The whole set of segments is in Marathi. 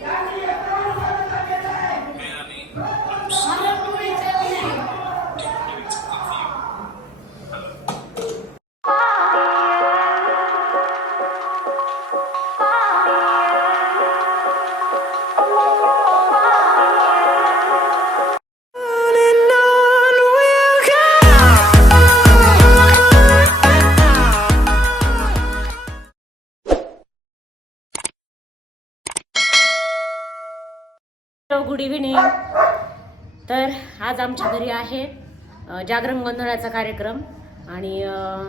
Yeah. जागरण गोंधळाचा कार्यक्रम आणि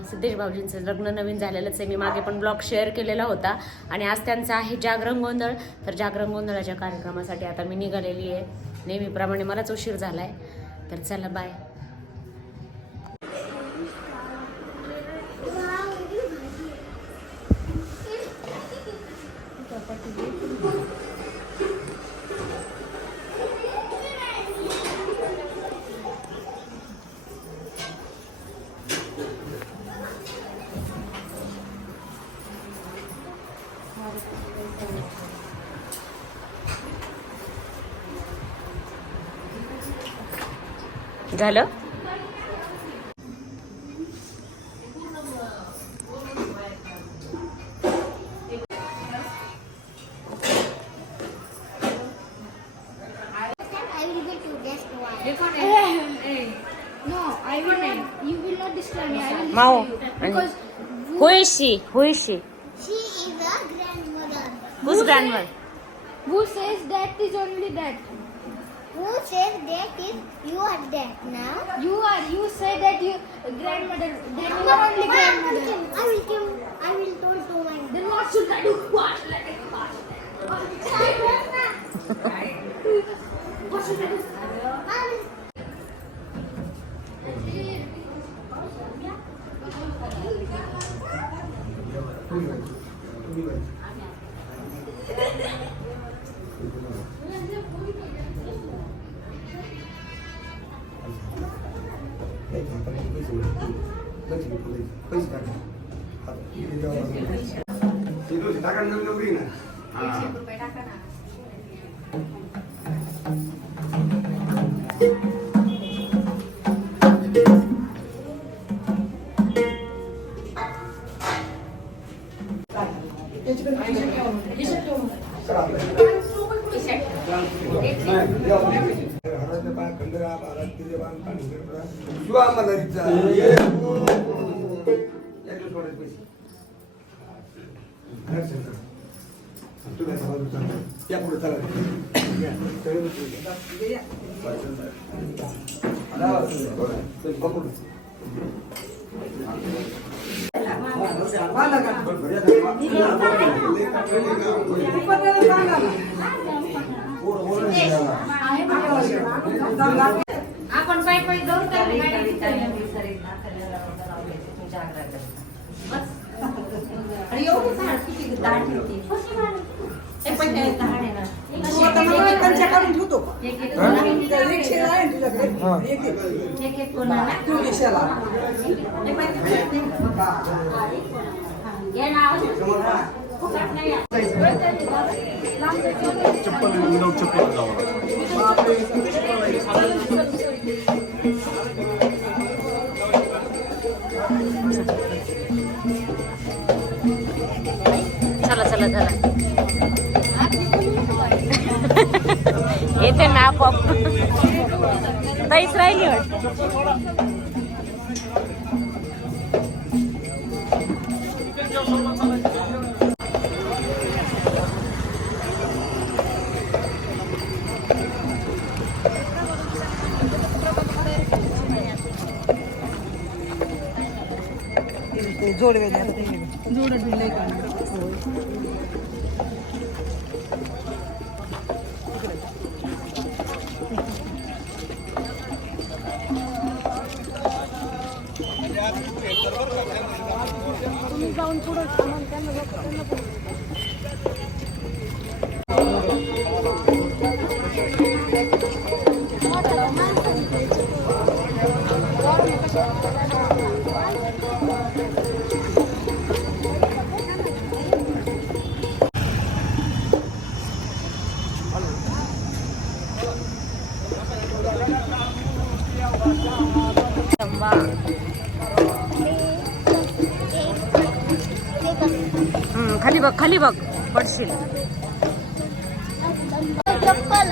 सिद्धेश भाऊजींचं लग्न नवीन झालेलंच आहे. मी मागे पण ब्लॉग शेअर केलेला होता. आणि आज त्यांचा आहे जागरण गोंधळ. तर जागरण गोंधळाच्या कार्यक्रमासाठी आता मी निघालेली आहे. नेहमीप्रमाणे मलाच उशीर झाला आहे तर चला बाय me. I will माऊ destroy you. Because होईशी होईशी she is a grandmother. Whose grandma Who says that is only that? Who says that is you are that now? You are. You say that you grandmother. Then you are only grandmother. I will give. I will told to my. Then what should I do? What should I do? What should I do? What should I do? I will. टाका नवीन नोकरी ना शिवा मदारीचा या पुढे आपण पाय पाय जाऊ त्यांच्याकडून ठेवतो रिक्षेला आहे ना. तुझ्याकडे. एक एक. तू रिक्षेला चप्पल चप्पल जावं येते ना आपोआप बघ पडशील चप्पल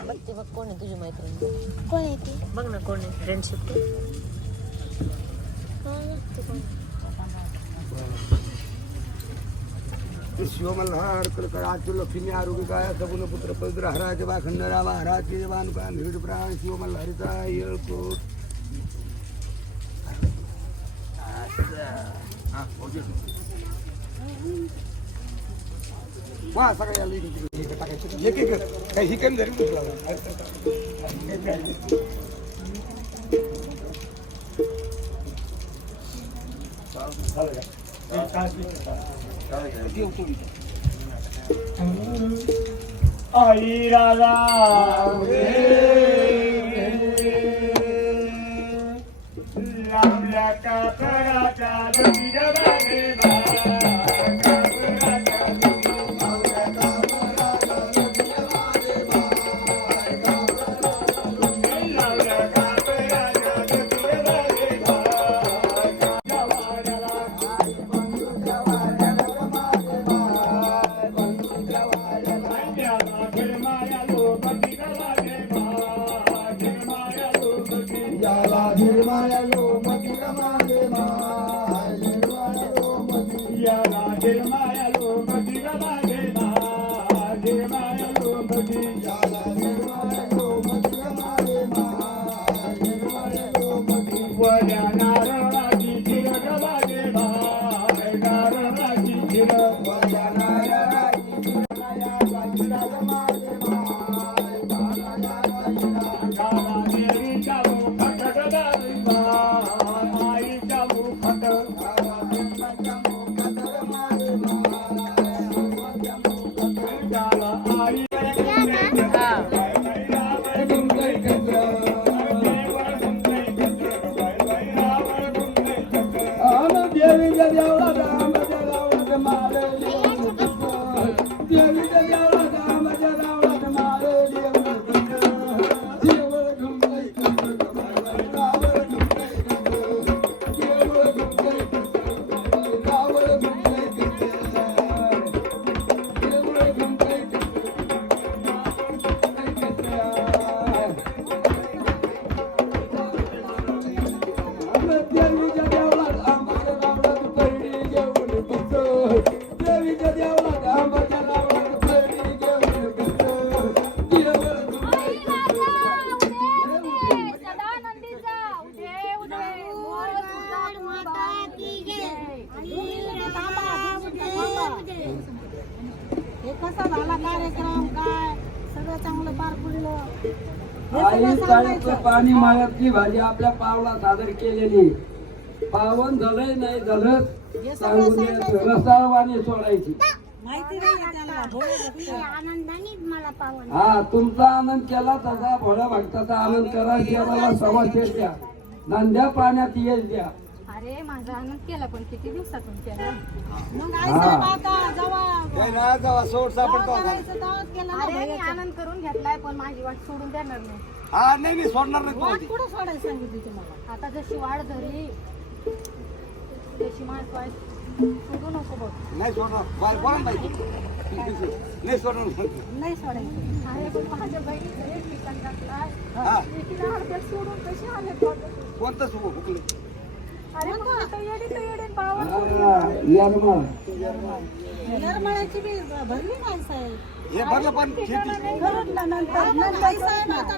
बघते बघ कोण आहे तुझी मैत्रीण? कोण आहे ती? बघ ना कोण आहे फ्रेंडशिप शिवमल्हार कलकळाचु लक्ष्मी आरोग्य काय सगुण पुत्र पवित्र हराचे बा खंडरा महाराजचे बानुका निरड प्राण शिवमल्हारीचा येळकोट वा सगळ्या एक एक काही ही कमी जरी आई राजा लांबल्या कातराच्या रंगराने பெருமாள் कसा झाला कार्यक्रम काय? सगळं चांगलं पार पडलं. आई पाणी मळ्यातली भाजी आपल्या पावला सादर केलेली. पावन झालंय नाही झालं सांगून सोडायची. आनंदाने मला पावन हा तुमचा आनंद केला तसा भोळ्या भक्ताचा आनंद करा देवाला शेर द्या. नांद्या पाण्यात येस द्या. अरे माझा आनंद केला पण किती दिवसातून केला? मग काय ना जावा सोड सापडतो आता. अरे मी आनंद करून घेतलाय पण माझी वाट सोडून देणार नाही. हा नाही नाही सोडणार नाही तुम्हाला ती. कुठं सोडायला सांगितली तुम्हाला? आता जशी वाढ धरली तशी माझ वाट सोडू नको बघ. नाही सोडणार. बाय बोला ना बाई. नाही सोडणार. नाही सोडायचं. अरे पण माझ्या बहिणीकडे हा. एकीला अर्ध्यात सोडून कशी आले? बघ. कोणतं सुरू हुकलं हा, बी भरली माणसं. आहे हे भरलं पण शेती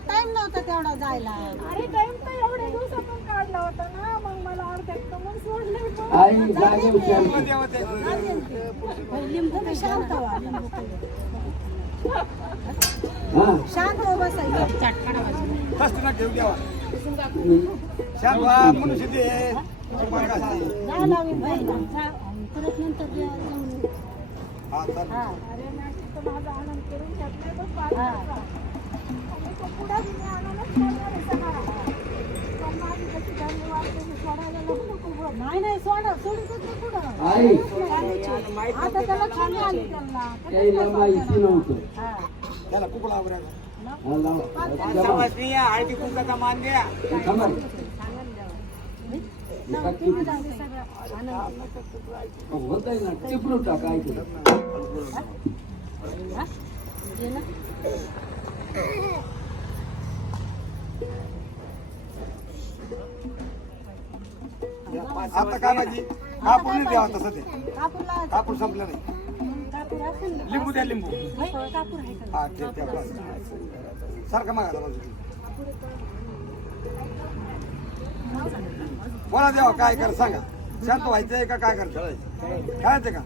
टाइम नव्हता तेवढा जायला. अरे टाइम तर एवढ्या दिवसातून काढला होता ना. मग मला अर्ध्यात सोडले लिंबू शांत. हा. शांत हो बसायचं शांत व्हा नाही नाही सोडा आई आता त्याला कमी आली त्यांना कुकडा. हळदी कुंकाचा मान द्या. होत आहे ना टिपरू टाकायचं आता काय माझी कापूर नाही द्यावा तसं ते. कापूर संपलं नाही. लिंबू द्या लिंबू. हा ते सारखं मागा बाजू बोला देवा काय कर सांगा. शांत व्हायचंय का काय करायचं खेळायचं का?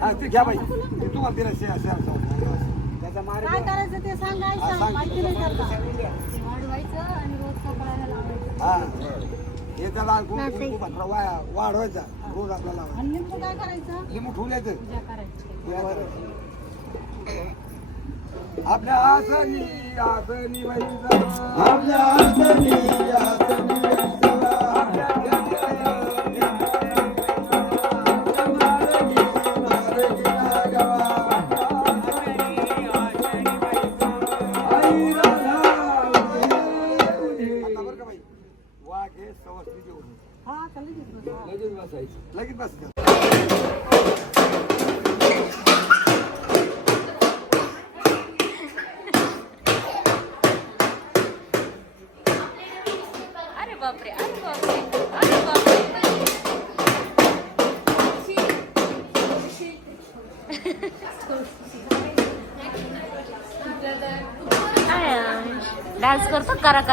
हा ते घ्या बाई. ते तुम्हाला दिलं शे- शे- त्याचा मार्ग काय करायचं ते सांगायचं हा, सांग. माहिती नाही करता. वाढवायचं आणि रोज कपड्याला लावायचं. हा. हे त्याला वाया वाढवायचा. रोज आपल्याला लावायचा. आणि लिंबू काय करायचं? लिंबू ठेवल्याचं करायची? आपल्या आसनी आसनी वैसा आपल्या आसनी, आसनी वैसा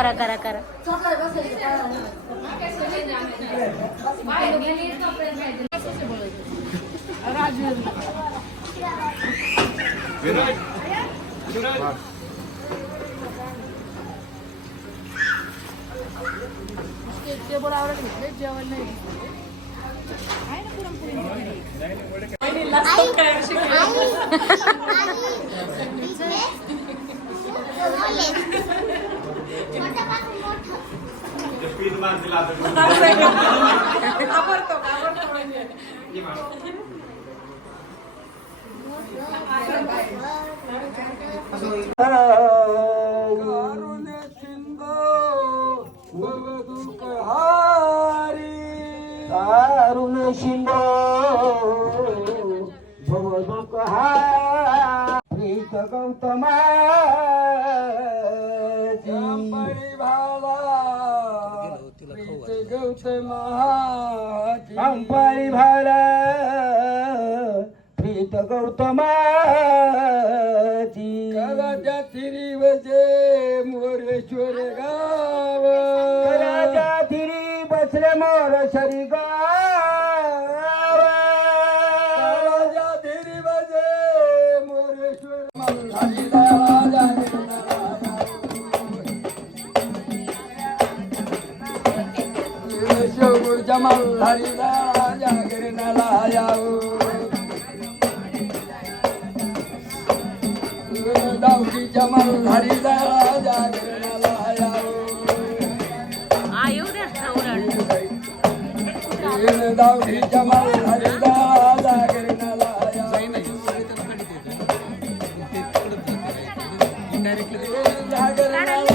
करा करा करा. करा करा करुण सिंधो भवदुःख हारी करुण सिंधो भवदुःख हारी. गौतमा गौतमा अंपारी भाला प्रीत गौतमा जागरणाला यावं दावकीच्या मल्हारीला जागरणाला येऊ द्या उलट दावकीच्या मल्हारीला जागरणाला यावं जागरणाला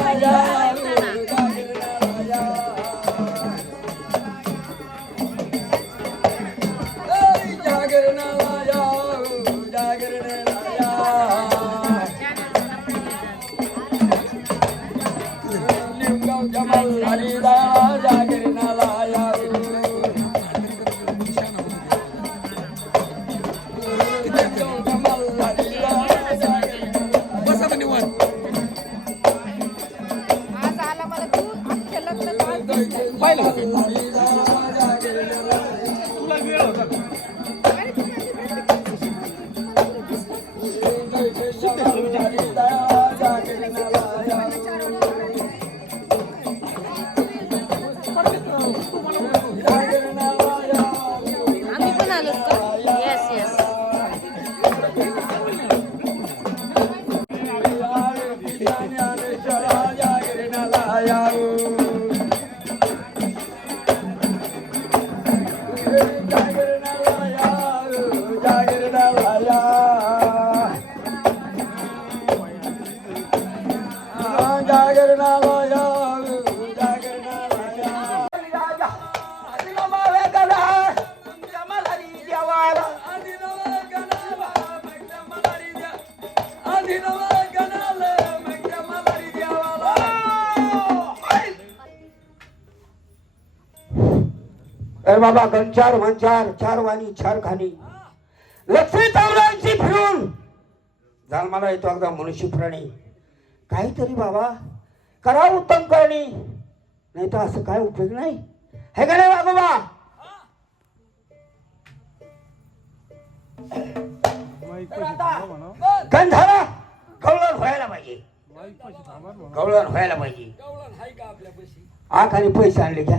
अरे बाबा गंचार वंचार चार वाणी चार खाणी लक्ष्मी तावरांची फिरून. झाल मला येतो अगदा मनुष्य प्राणी. काहीतरी बाबा करा उत्तम करणी. नाही तर असं काय उपयोग नाही. हे का नाही बाबा गंधारा गवळण व्हायला पाहिजे. गवळण व्हायला पाहिजे. आख आणि पैसे आणले घ्या.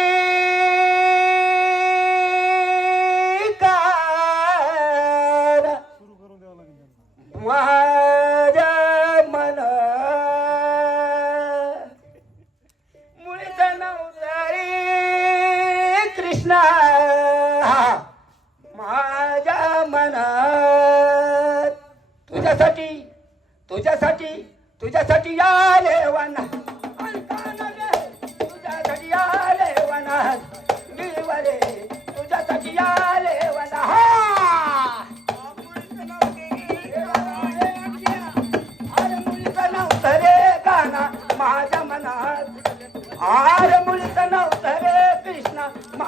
कृष्ण माझ्या मनात तुझ्यासाठी तुझ्यासाठी तुझ्यासाठी या देवांना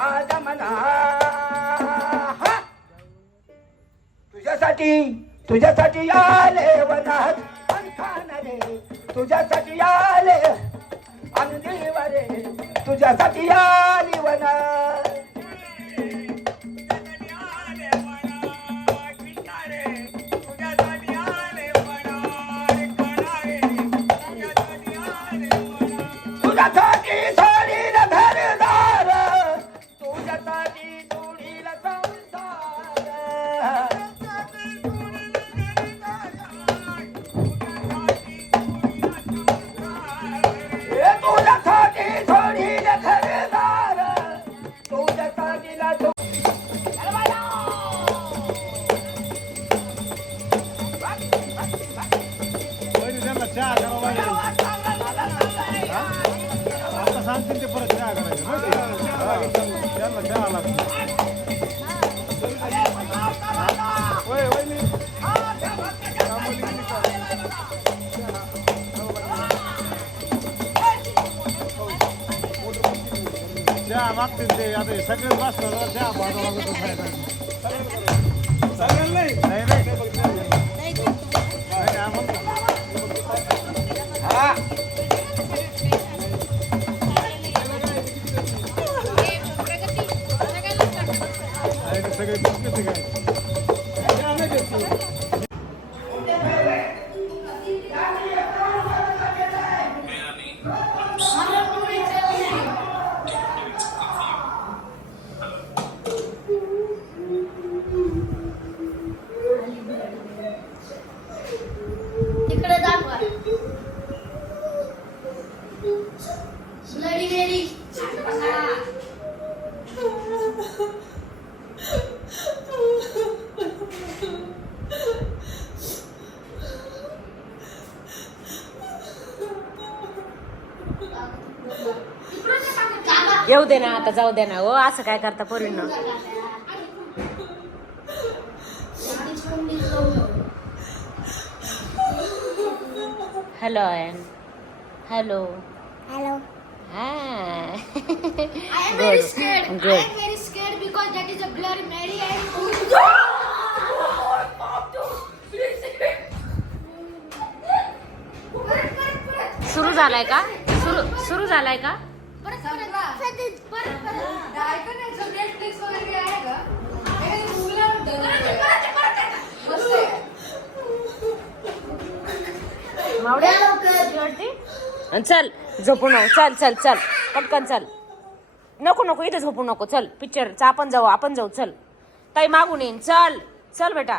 कृष्णा तुझ्यासाठी तुझ्यासाठी आले वनात अन रे तुझ्यासाठी आले अन देव रे तुझ्यासाठी आली वनात. आता सांगतील ते परत चहा करायचं माहिती आहे? हा. त्यांना चहा लागतो होय, वहिनी. कामवाली किती का? चहा मागतील ते आता हे सगळे बसतात चहा भाजा लागत Oops. आता जाऊ द्या ना हो असं काय करता पूर्ण हॅलो आय हॅलो हॅलो सुरू झालाय का? सुरू सुरू झालाय का? का? चल झोपू नको. चल चल चल. पटकन चल. नको नको. इथे झोपू नको. चल पिक्चरचा आपण जाऊ आपण जाऊ. चल. ताई मागून येईन. चल चल बेटा.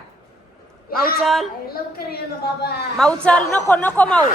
माऊ चल. लवकर ये ना बाबा. माऊ चल. नको नको माऊ.